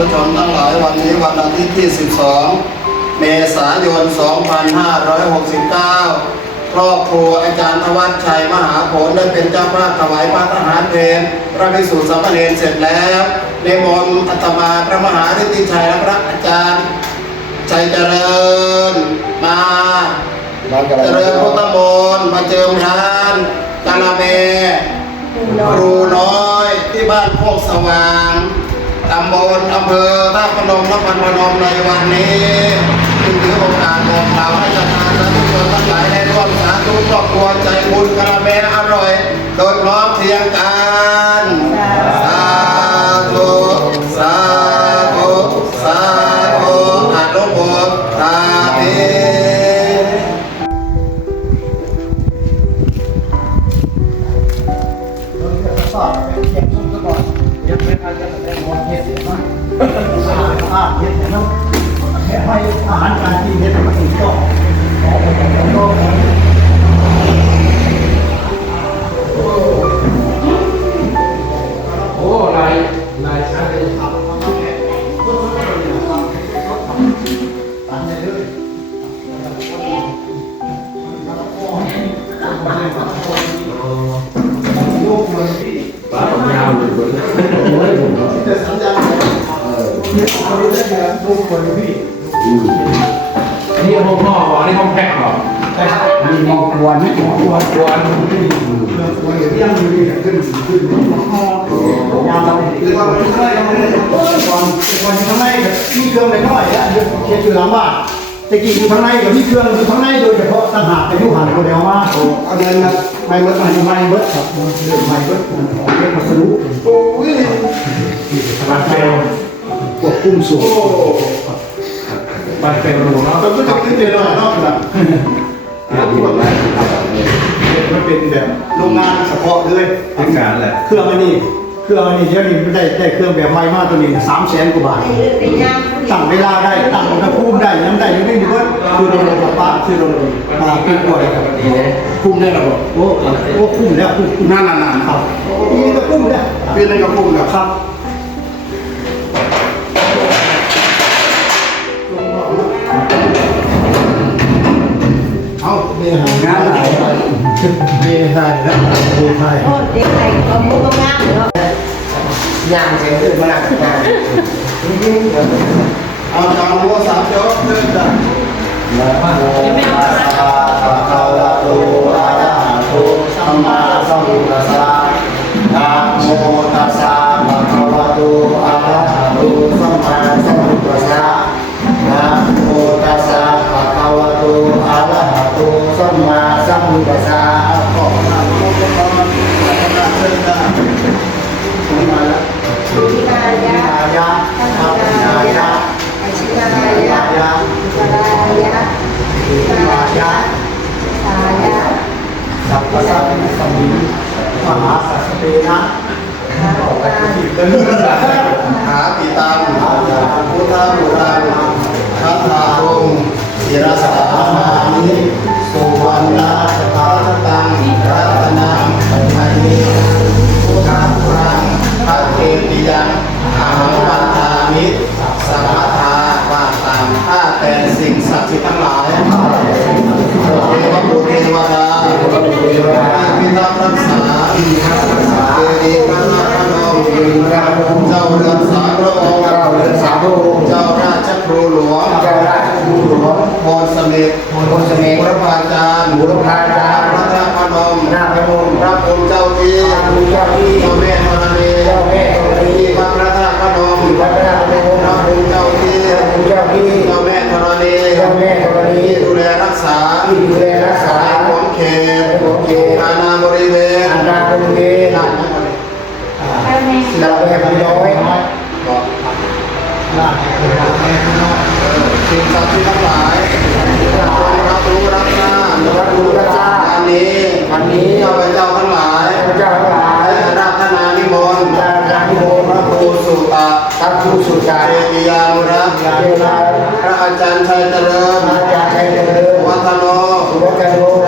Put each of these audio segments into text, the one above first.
ธุชนทั้งหลายวันนี้วันอาทิตย์ที่ 12 เมษายน 2569 ครอบครัวอาจารย์ธวัชชัยมหาผลได้เป็นเจ้าภาพถวายพระทหารเพลพระภิกษุสามเณรเสร็จแล้วนิมนต์อาตมาพระมหาฤทธิชัยและพระอาจารย์ชัยเจริญมาเจริญพุทธมนต์มาเจิมทานกาลาเมครูน้อยที่บ้านโคกสว่างตำบลอำเภอท่าพนมนครพนมในวันนี้จึงถือโอกาสบอกกล่าวให้ทหารและทุกคนทั้งหลายได้ร่วมสาธุครอบครัวใจบุญกาลาเมอร่อยโดยพร้อมเพรียงกันสาธุสาธุสาธุอนุโมทามิ สอนเป็นเก็บซุ่มซะก่อนยังไม่ทันจะแสดงความเท็จเลยนะเท็จเนี่ยมันให้อาหารการกินเท็จมันถึงต้องโอ้ลายชัดเลยครับ ตันเลยโยกเลยพี่ ปากยาวเลยคน จะสัญญาเนี่ยคนนี้ได้เดือนโยกเลยพี่ นี่ห้องพ่อหรอนี่ห้องแพทย์หรอ มีมองควรไม่มองควรควรควรอย่างที่ยังมีขึ้นยามเราหรือว่าไม่ใช่ก่อนข้างในมีเครื่องเล็กน้อยแล้วเขียนอยู่หลังบ้านตะกี้อยู่ข้างในกับมีเครื่องอยู่ข้างในโดยเฉพาะต่างหากไปยุหันคนเดียวมาเอาเงินมาไม่เบิดมาไม่เบิดครับเรื่องไม่เบิดเรื่องมาสรุปโอ้ย บ้านเฟล ควบคุมสูง บ้านเฟลรู้เนาะ เราก็จะขึ้นเรียนหน่อยนอกจากที่แบบมันเป็นแบบโรงงานเฉพาะเลย เป็นการแหละ เครื่องอันนี้เดี๋ยวนี้ได้เครื่องแบบใหม่มากตัวนี้300,000 กว่าบาทตั้งเวลาได้ตั้งอุณหภูมิได้ยังได้ยังไม่มีเบิดคือเราลงปะคือเราลงเป็นกว่าเลยครับ คุ้มได้หรอ โอ้คุ้มแล้วคุ้ม นานๆ ครับนี่ก็คุ้มแล้ว เป็นอะไรกับคุ้มกับ ครับเอาเนี่ยงานไหนนี่ไทยแล้วนี่ไทย โอ้เด็กไทยเขาพูดง่ายเนาะ งานเสร็จขึ้นมาหนักงาน เอาจารย์วัวสามยกเดินจ้ะ นะโมตัสสะภะคะวะโตอะระหะโตสัมมาสัมพุทธัสสะนะโมตัสสะภะคะวะโตอะระหะโตสัมมาสัมพุทธัสสะนะโมตัสสะภะคะวะโตอะระหะโตสัมมาสัมพุทธัสสะขอพระพุทธเจ้าเดินจ้ะมาแล้ว สุรินายะ อายะ ทัน ธรรม นาน าย ะ ะ อาชินายะ ยะ สลายะ อิมายะ สายะ สัพพะสัพพิสัมมิมหาสัสเตนะออกไปที่เดิน หาปีตังพุทธาบุรังคัตถารงศิรสามานิสุวรรณาสตาตังรัตนังปัญญิพุทธาบุรังพระเกติยังอาหังวันทามิสัมมาทาว่าตามข้าแต่สิ่งศักดิ์สิทธิ์ทั้งหลายเทวบุตรเทวดาพิทักษ์รักษาเจดีย์พระนาคพนมเจ้าเรือนสามพระองค์เจ้าราชครูหลวงพรสมิทธิ์บุรพาจารย์พระนาคพนมพระภูมิเจ้าที่เจ้าแม่ธรณีพระพระธาตุพนมพระภูมิเจ้าที่เจ้าแม่ธรณีดูแลรักษาของเขตอาณาบริเวณเราแอบน้อยสิ่งศักดิ์สิทธิ์ทั้งหลายรับรู้รับทราบอันนี้เจ้าพระเจ้าทั้งหลายราธนานิมนต์พระครูสุตะเจติยานุรักษ์พระอาจารย์ชัยเจริญวัฒโน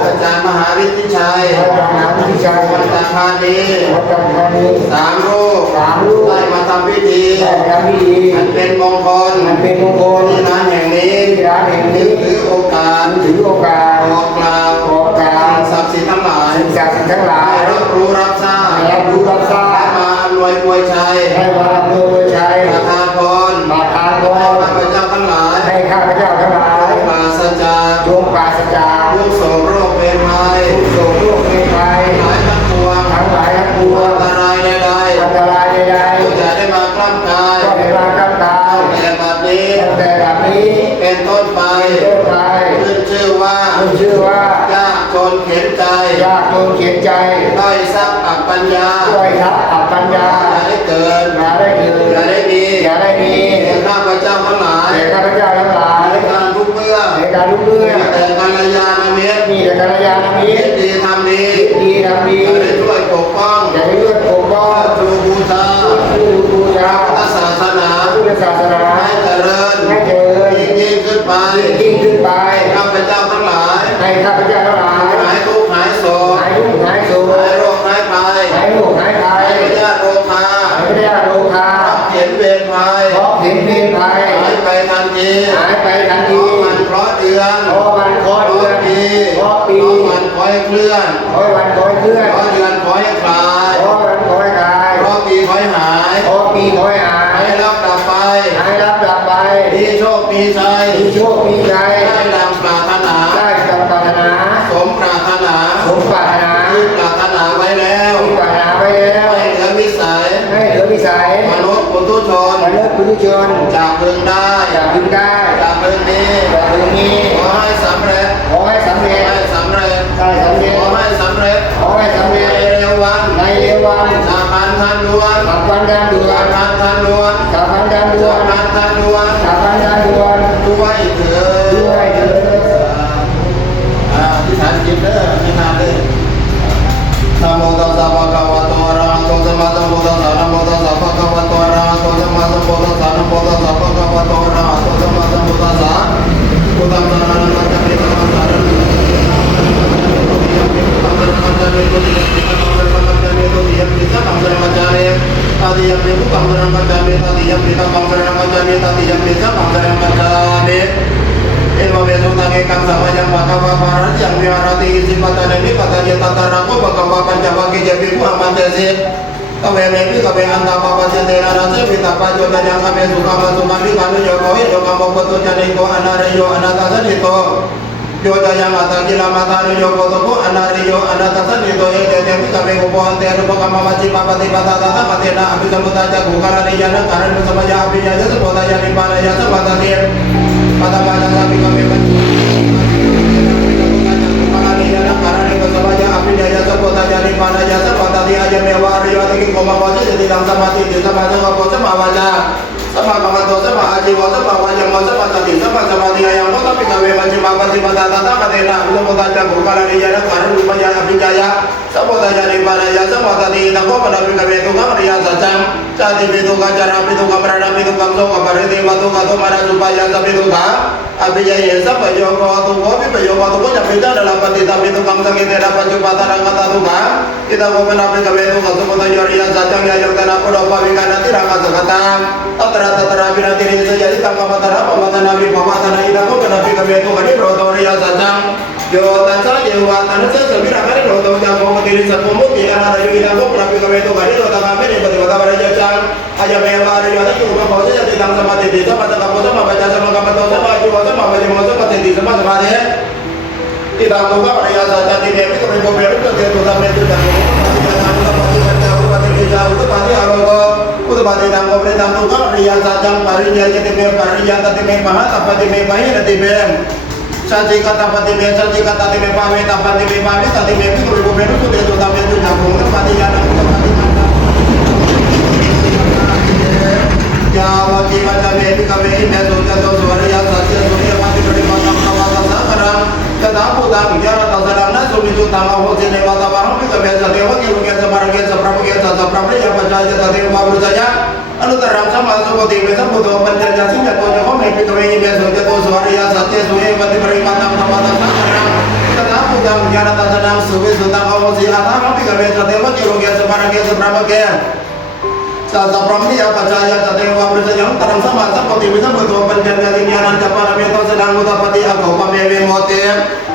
อาจารย์มหา าวิทยชัย พระมหาวิทยา วันตะพานี วัดจันทานี 3 รูป 3 รูป ได้มาทำพิธี ได้ทำพิธี อันเป็นมงคล มันเป็นมงคล ที่ร้านแห่งนี้ ที่ร้านแห่งนี้ ถือโอกาส ถือโอกาส บอกกล่าว ขอกราบ ศักดิ์สิทธิ์ทั้งหลาย สิ่งศักดิ์สิทธิ์ทั้งหลา ให้ ย รับรู้รับทราบ ให้รับรู้รับทราบ และมาอำนวยอวยชัย ให้มาอำนวยอวยชัย ประทานพร มาทานพ ให้ ร ข้าพเจ้าทั้งหลาย ให้ข้าพเจ้าทั้งหลาย ปราศจาก จงปราศจาก ทุกโศกโรคเวรภัย ทุกโศกโรคภัย หลายทั้งปวง ทั้งหลายทั้งปว อั ง นตรายใด อันตรายใด ๆก็จะได้มากล้ำกาย ๆก็ได้มากำตาย แต่บัดนี้ ตั้งแต่แบบนี้ เป็นต้นไป เรื่อยไป ขึ้นชื่อว่า ขึ้นชื่อว่าย ากจนเข็นใจ ยากจนเขียนใจ ด้อยทรัพย์อับปัญญา ด้วยทัพอัปปัญญา อย่าได้เกิด อย่าได้เกิด อย่าได้มี อย่าได้มี แก่ข้าพเจ้าทั้งหลาย แก่ข้าพเจ้าทั้งหลาย ในการทุกเมื่อ ในการลุกเลื่อน มีแต่กัลยาณมิตร มีแต่กัลยาณมิ คิ ต ด ร ดีทำดี ดีทำดี อย่าได้ช่วยปกป้อง อย่าได้เลือดปกป้อง ชูบูชา ผู้บูชา พระศาสนา พุทธศาสนา ให้เจริญ ให้เจริญ ยิ่งขึ้นไป ยิ่งขึ้นไป ข้าพเจ้าทั้งหลาย ให้ข้าพเจ้าทั้งหลาย หายทุกข์หายโศก หายทุกข์หายโศก หายโรคหายภัย หายโรคหายภัย หายพยาธิโรคา หายพยาธิโรคา เห็นเวรภัย เพราะเห็นเป็นภัย หายไปทันที หายไปทัน เพ ที ราะมันเคราะห์เดือน เพราะวันคอยเดือน ปี เพราะปี เพราะวันคอยเคลื่อน เพราะวันคอยเคลื่อน เพราะเดือนคอยคลาย เพราะวันคอยกาย เพราะปีคอยหาย เพราะปีคอยหา หาย ย แล้วกลับไป หายรับกลับไป มีโชคมีชัย มีโชคมีใจ ได้ดังปรารถนา ได้ดังปรารถนา สมปรารถนา สมปรารถนา ที่ปรารถนาไว้แล้ว ที่ปรารถนาไว้แล้ว ให้เหลือวิสัย ให้เหลือวิสัย มนุษย์ปุถุชน มาเลิกปุถุชน จะพึงได้ จะพึงได้ จะพึงมี จะพึงมี ขอให้สำเร็จ ขอให้สำ ข เร็ อ จ ให้สำเร็จ ได้สำเร็จ ขอให้สำเร็จ ขอให้สำ ใน เร็จ เร็ววัน ในเร็ววัน จะพันทันด่วน กับวันดันด่ว จะ น พันทันด่วน กับวันดันด่ว จะ น พันทันด่วน กับวันดันด่วน ด้วยเถิด ด้วยเถิด ที่ฐานจิตเด้อที่ฐานเด้อนะโมตัสสะภะคะวะโตอะระหะโตสัมมาสัมพุทธัสสะนะโมตัสสะภะคะวะโตอะระหะโตสัมมาสัมพุทธัสสะนะโมตัสสะภะคะวะโตอะระหะโตสัมมาสัมพุทธัสสะพุทธังสรณังคัจฉามิธัมมังสรณังคัจฉามิธัมมังสรณังคัจฉามิตุติยัมปิธัมมังสรณังคัจฉามิตุติยัมปิสัพพังสรณังคัจฉามิตติยัมปิพุทธังสรณังคัจฉามิตติยัมปิธัมมังสรณังคัจฉามิตติยัมปิสัพพังสรณังคัจฉามิ Ilmu besutan ekam sama yang maka paparan yang miarati isi patana ini patanya tataraku maka papan jabagi jabiku amat yazid kami mimpi kami anta papa sendiri nasi kita pajo dan yang kami suka masuk kami jokowi jokam bokotu janiko anareyo anatasan itu joda yang atas gila matanu jokotoku anareyo anatasan itu yang jadi kami kupuan teru kama maci papa tiba tata mati na abis semutan jago karena di jana karena bersama jabi aja semutan jadi pada ya semutan dia pada pada kami kami karena itu saja api daya sebut aja di mana jasa pada dia aja mewah riwa tinggi koma bos jadi langsung mati di sama sama bos sama wajah sama kamu tuh sama aji bos sama wajah bos sama tadi sama dia yang bos tapi kami masih apa sih pada tata pada enak sebut aja bukan di jana karena rupanya api daya sebut aja di mana jasa sama tadi tak kok pada kami itu kan dia saja saat itu kan cara itu kan berada itu kan so kabar itu batu atau mana supaya tapi itu kan api jaya sampai joko atau kopi joko atau punya beda dalam peti tapi itu kan kita dapat jumpa tanah kata Tuhan kita mau menapi kami itu kan semua jariah saja yang tanah pada pagi kan nanti rangka sekatan terapi nanti ini jadi tangkap matara pematan nabi pematan itu kok menapi kami itu kan protoria saja jawatan saja jawatan saya sebira kali roto yang mau diri sepumut karena ada juga kok menapi kami itu kan roto kami ini betul-betul pada jajang aja mewah riwa itu juga mau saja tidak sama tadi sama tak apa sama baca sama kamu tahu sama juga sama baca sama tadi sama dia kita buka pada saja di mimpi kami berbicara ke kita mimpi dan itu pasti udah pasti dan pemerintah tukar ria sajang parinya jadi parinya tadi memang apa di memangnya tadi mem saji kata pati mem saji kata di memang apa di memangnya tadi mem itu berbicara itu dia tapi itu nyambung pasti ada pasti ada Jawa jiwa kami ini sudah suara yang saja sudah pasti beriman kawasan sekarang tetapi tak bicara tak sedang nasu itu tangga hoji lewat apa kita biasa lewat yang mungkin seberapa yang baca aja tadi baru saja anu terang sama seperti biasa butuh penjelasan dan kau mimpi kami ini biasa jatuh suara yang saja sudah pasti beriman kawasan sekarang tetapi ตังญาณตัสนังสุวิสุตังอโมสีอาทามังปิกเวสเทวะกิโลเกสปาระเกสปรามะเกสัตปรมิยปัจจายะเทวะปริสยังตังสัมมาสัมปติวิสัมปโตปัญญาติญาณัญจปารเมตสดังอุตปฏิอโกปเมวิโมเต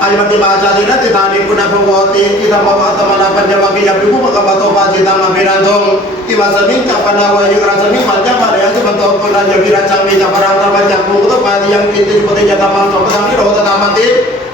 อริมติมาจารินติตานิปุณภวติอิทัมภวตมนาปัญญวัคยภิภุมกปโตปาจิตังอภิรันตงอิมาสมิงกัปปนาวายุราสมิงปัญญปะยังสุปโตปุณัญญวิรัชังมิจปรังตปัญญมุตปาติยังกิติปติยตมังสัพพังนิโรธตามันติ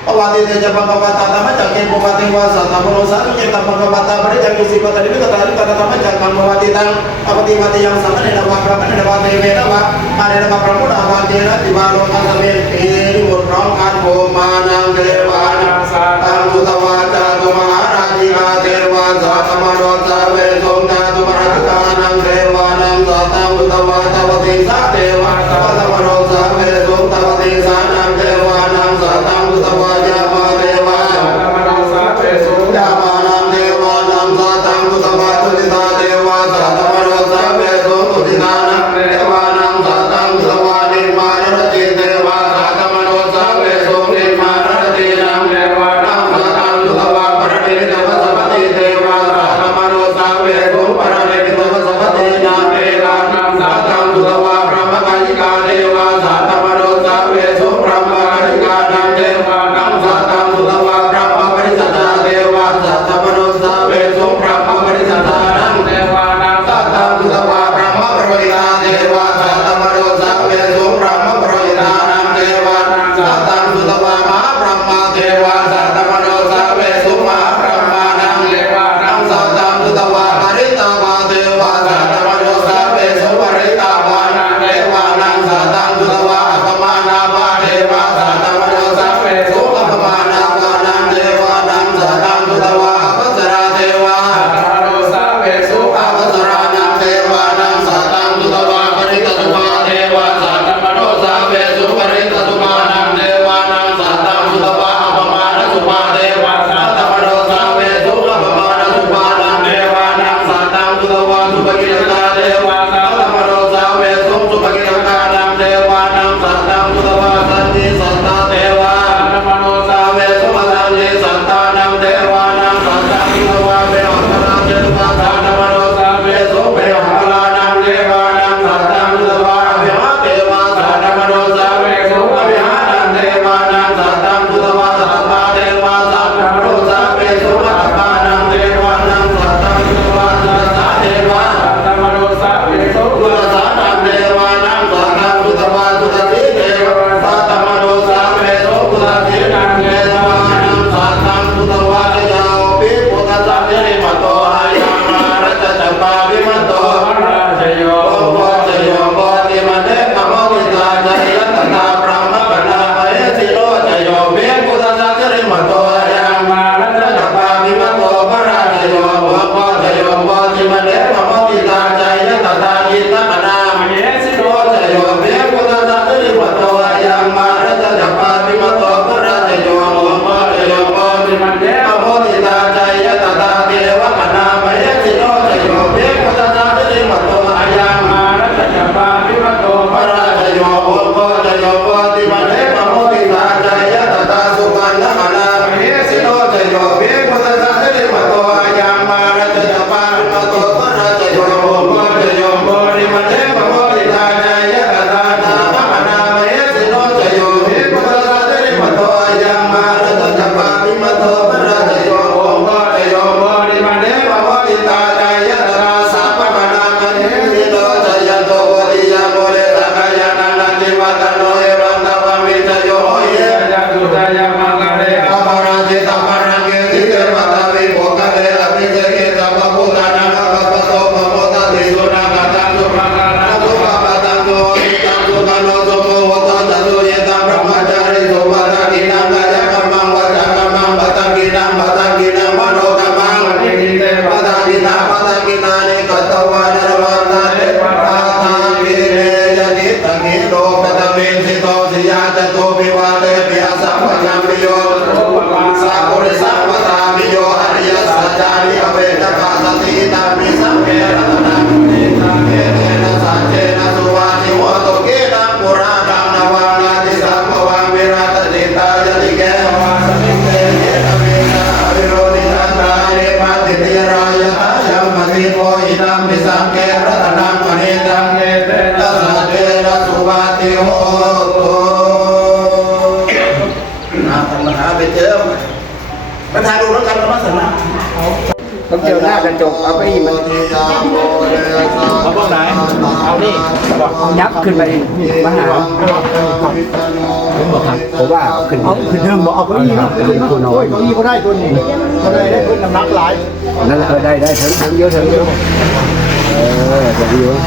ปวติเตจปังปวตาธรรมจักเกปวติวาสตะมโนสามิเจตังปังปวตาปริจักกิสิปตะนิมิตตานิตตะธรรมจักขังปวติตังอปติวัติยังสัมมเนนะวะพระมเนนะวะเตเวนะวะอาเนนะวะพระมุตาวันเจนะติวาโลกัสเมติมุตร้องกันโภมานังเทวานังสาตังตุตวาจาตุมหาราชิกาเทวาสาธรรมโนสาเวสงนาตุมหาราชิกานังเทวานังสาตังตุตวาตวติสาเทวาสาธรรมโนสาเวสงตวติสานังเทวานังสาตังตุตวายามาเทวาสาธรรมโนสาเวสงยามานังเทวานังสาตังตุตวาตุติตาเทวาสาธรรมโนสาเวสงตุติตานังเทวานังสาตังตุตวานิมานรติเทวาสาธรรมโนสาเวสงนิมานรตินังเทวานังสาตังตุตวาปรณิมิตวสัพพติเทวาสาธรรมโนสาเวสงปรณิมิตวสัพพตินาเทวานังสาตังตุตวาพระมกายิกาเทวาสาธรรมโนสาเวสงพระมกายิกานังเทวานังสาตังตุตวาพระมปริสัทธาเทวาสาธรรมโนสาเวสงพระมปริสัทธานังเทวานังสาตังตุตวาพระมปริยาเทวาสาธรรมโนสาเวสงพระมปริยานังเทวานังสาตังตุตวามหาพรหมเทวาสาธรรมโนสาเวสงมหาพรหมานังเทวานังสาตังตุตวาปริตาวาเทวาสาธรรมโนสาเวสงปริตาวานังเทวานังสาตังตุตวาอัปมานาภาเทวาสาธรรมโนสาเวสงอัปมานาภานังเทวานังสาตังตุตวาอัปสราเทวาสาธรรมโนสาเวสงอัปสรานังเทวานังสาตังตุตวาปริตตุมาเทวาสาธรรมโนสาเวสงปริตตุมานังเทวานังสาตังตุตวาอัปมาณสุมาเทวาสาธรรมโนสาเวสงอัปมาณสุมานังเทวานังสาตังตุตวาสุภกิลตาเทวาสาธรรมโนสาเวสงสุภกิลตานังเทวานังสาตังตุตวาสันติสัตตาเทวาธรรมโนสาเวสงสันติสัตตานังเทวานังสาตังตุตวาเวหังคลาเทวาธรรมโนสาเวสงเวหังคลานังเทวานังสาตังตุตวาเวหะเทวาสาธรรมโนสาเวสงเวหะนังเทวานังสาตังตุตวาสัพพะเทวาสาธรรมโนสาเวสงอัปปานังเทวานังสาตังตุตวาสัพพะเทวาธรรมโนสาเวสงกุลสานังเทวานังสาตังตุตวาสุตติเทวาสาธรรมโนสาเวสงกุลสีนังเทวานังสาตังตุตวายาปิปุตตะเทมโตอายังมารัจจปาวิมโตราชโยโพชโยโพติมเนกโมติตาจยตตาพระมกนาเมสิโลชโยปิปุตตะเทมโตอายังมารัจจปาวิมโตราชโยโพชโยโพติมเนกโมติตาจยตตาจิตตมนาเมสิโลชโยปิปุตตะเทมโตอายังมารัจจปาวิมโตราชโยโพชโยโพติมเนกโมติตาจยตตาเทวมนาเมสิโลชโยปิปุตตะเทมโตอายังมารัจจปาวิมโตราชโยโพชโยโพติมเนกโมติตาจยตตาสุปันนมนาเมสิโลชโยปิปุตตะเทมโตอายังมารัจจปาวิมโตราชโยโพชโยโพติมเนกโมติตาจยตตาธรรมนาเมสิโลชโยปิปุตตะเทมโตอายังมารัจจปาวิมโตราชโยโพชโยโพติมเนกโมติตาจยตตาสัพพมนาเมสิโลชยโตวติยาโมเลสกายานันติวัตโนเอวังตวามิจโยเยจักขุตายามังคะเรอภราจิตปรังเกติเทวตาวิโภคะเรอภิเจเกตปะพุทธานังกัปปะโตปะโมตติสุนังกตังสุภังกานังสุภะปะตังโตอิตังสุขันโนสุโมโหตจตุเยตังพระมจาริสุปะทากินังกายกัมมังวาจากัมมังปะตังกินังมโนกัมมังปะตังกินานิกัตตวานรวานาเตปะทากิเรยติตังหิโลปะตะเมสิโตสิยาจโตปิวาเตปิยสัพพะนัมปิโยสาปุริสัพพะตามิโยอริยสัจจาริอเวทกาสติตามิสัมเกรัตนังนิสังเกเตนะสัจเจนะสุวาทิโวโตเกตังปุราดังนวานาติสัมภวังวิราตติตายติเกวาสมิเตเยนะเว ติโหตุนะธรรมหาไปเจอมาถ่ายรูปแล้วกันมาสนะ ต้องเจอหน้ากระจกเอาไปอีกมันเอาพวกไหนเอานี่บอกยับขึ้นไปมาหาผมบอกครับผมว่าขึ้นเทิงบอกเอาไปอีกขึ้นคุณเอาไปอีกก็ได้ตัวนี้ก็ได้ขึ้นน้ำหนักหลายนั่นแหละได้เถิงเยอะเถิงเยอะจะดีวะ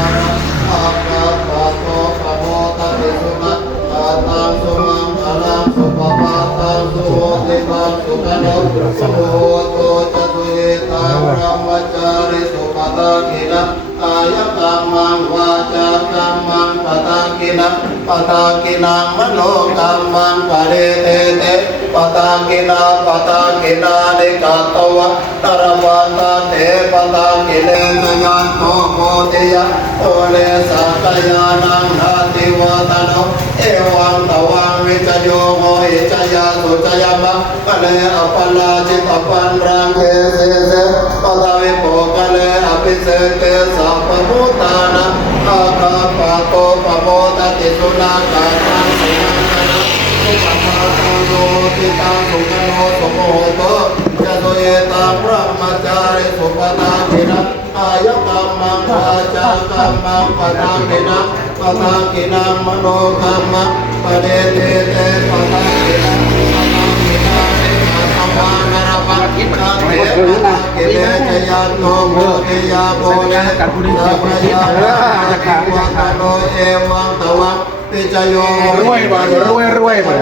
กายกรรมังวาจากรรมังปตากินังปตากินังมโนกรรมังปะเรเตเตปตากินานิกาตวะตระวันตาเตปตากิเลนยันโตโพธิยะโอเลสักยานังนาติวัตโนเอวังตวังวิจโยโหอิจยาสุจยมะกะเลอปลาจิตปันรังเกเสเสปตาวิโปกะเลอภิเสเกสัพพุตานะอาคาปะโตปะโมตติสุนาคาตังสุนันทนะสุขมาตังโยติตังสุขโนสุโมโตจะโตเยตังพระมัจจาริสุปตากินะอายกรรมังวาจากรรมังปตากินะปตากินังมโนกรรมังปะเดเตเตปตากินะปตากินาเนกัตวานรพังกิตาเตปตากิเลจยันโนโมติยาโพเนสัพพยาวัตโนเอวังตวังปิจโยรวยมา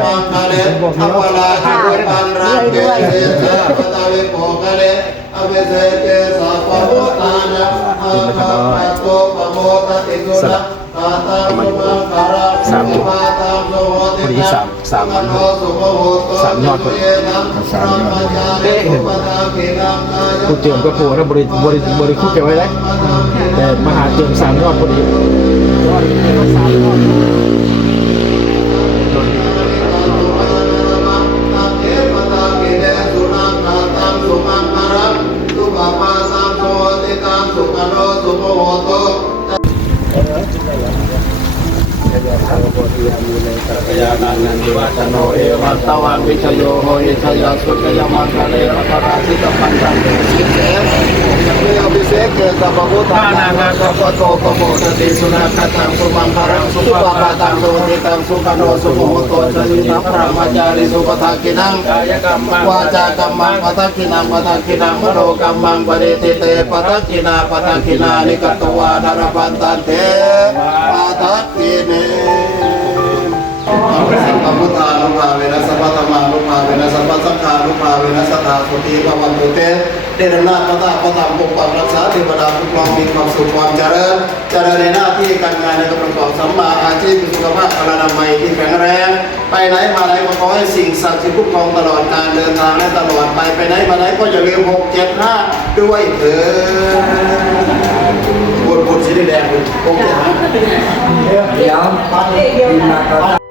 วังกะเลอัปลาจิปันรังเกเสสะปตาวิโปกะเลอเวเสเกสัพพะตานะอาคาปะโตปะโมตติสุนะตาตังสุมังคาราสุปาตังสุโหติตังสามยอดเลยผู้เตรียมก็โผล่แล้วบริคุกเก็บไว้เลยแต่มหาเตรียม3 ยอดพอดียอด3 ยอดยานันนันติวัตโนเอวัตตวันวิชโยโหอิชยาสุขยมังคะเลระภราชิตปัญจังเตสิเสอภิเศษเกสัพพุทธานาคาสัพโตโกโมตติสุนัขตังสุมังคารังสุปปาตังสุติตังสุขโนสุโมโตชลินังพระมัจจาริสุปทากินังกายกรรมังวาจากรรมังปทากินังมโนกรรมังปริติเตปทากินานิกัตวานารพันตันเตปทากิเนสัพพุทธานุภาเวนะสัพพธรรมานุภาเวนะสัพพสังฆานุภาเวนะสัทธาสุติภวันตุเตเดชนาพระตาพระธรรมปกปักรักษาเทวดาคุ้มครองมีความสุขความเจริญในหน้าที่การงานในการประกอบสัมมาอาชีพสุขภาพพลานามัยที่แข็งแรงไปไหนมาไหนก็ขอให้สิ่งศักดิ์สิทธิ์คุ้มครองตลอดการเดินทางและตลอดไปไหนมาไหนก็อย่าลืม675ด้วยเถิดบุญสีแดง675เดี๋ยวบินมา